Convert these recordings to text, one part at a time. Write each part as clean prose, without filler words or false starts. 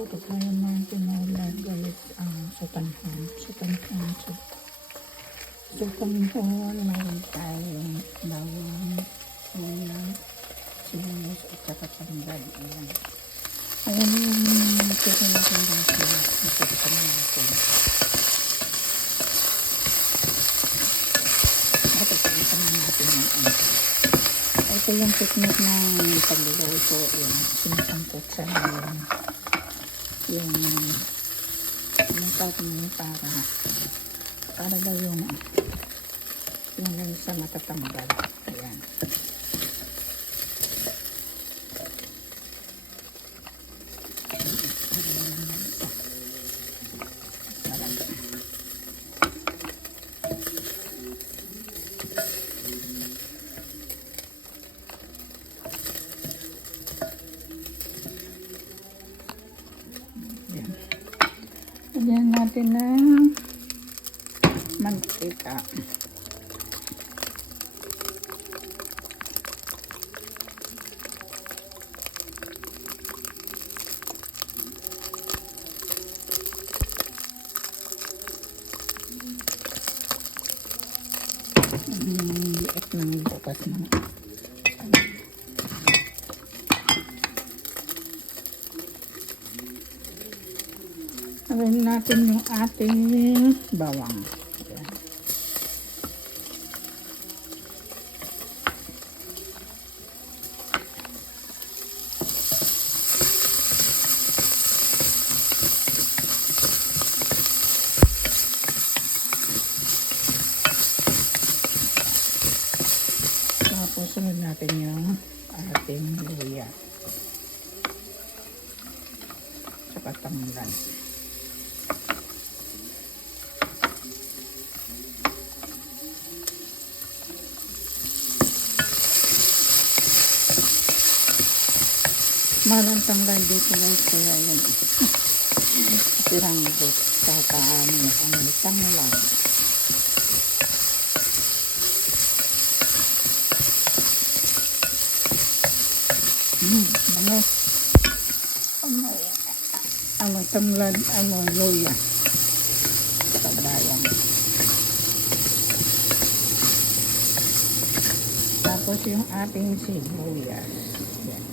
Magluto tayo ng tinola guys. Sutanhon. Mayroon tayong bawang, luya, sibuyas at saka tanggad. Ayan yung chicken natin guys. Ipagpan natin. Pagpagpan natin yung ito yung technique ng pagluluto. Sinasangkot sa yung karne para daw yung sa matatanggal. Ayan. Lagyan natin ng mantika. Liit ng bukas ng Gawin natin yung ating bawang. Ayan. Tapos sunod natin yung ating luya. Saka tanglad. Malang tanggad dito guys, kaya yun. Tiranggot, tanglad. Bango. Tanglad, luya. Kabrayan. Tapos yung ating sibuyas. Yan.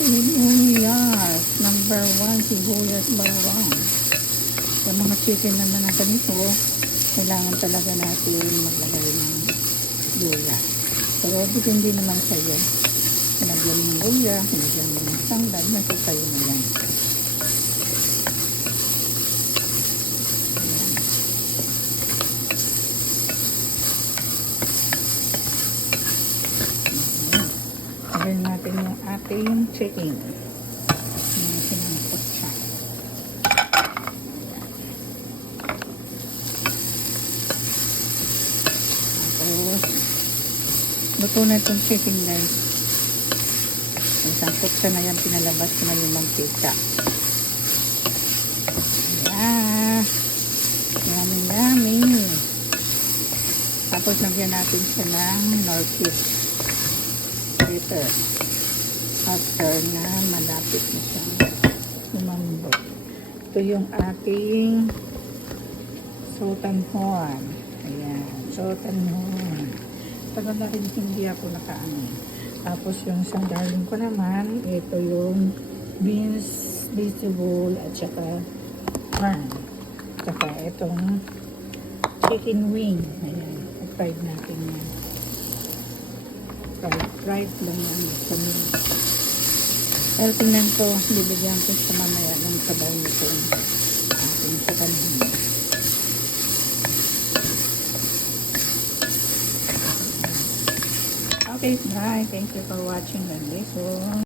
Sibuyas. Number 1, sibuyas bawang. Sa mga chicken naman na ganito, kailangan talaga natin maglagay ng luya. Pero depende naman sa'yo. Lagyan ng luya, lagyan ng tanglad, nasa sa'yo na yan. Lagyan natin yung ating chicken. Sinangkot siya. Tapos, luto na itong chicken guys. Sangkot siya na yan, pinalabas ko na yung mantika. Ayan. Yummy. Tapos, lagyan natin siya ng nor cubes. After na malapit na siyang lumambot. Ito yung ating sutanhon. Ayan, sutanhon. Tagal na rin hindi ako nakaano. Tapos yung sanggalin ko naman, ito yung beans, vegetable, at saka corn. Saka itong chicken wing. Ayan, fried natin yan. Right lang yan sa mga. Pero tingnan ko, bibigyan ko sa mamaya ng sabaw nito ating sutanhon. Okay, bye. Thank you for watching the video.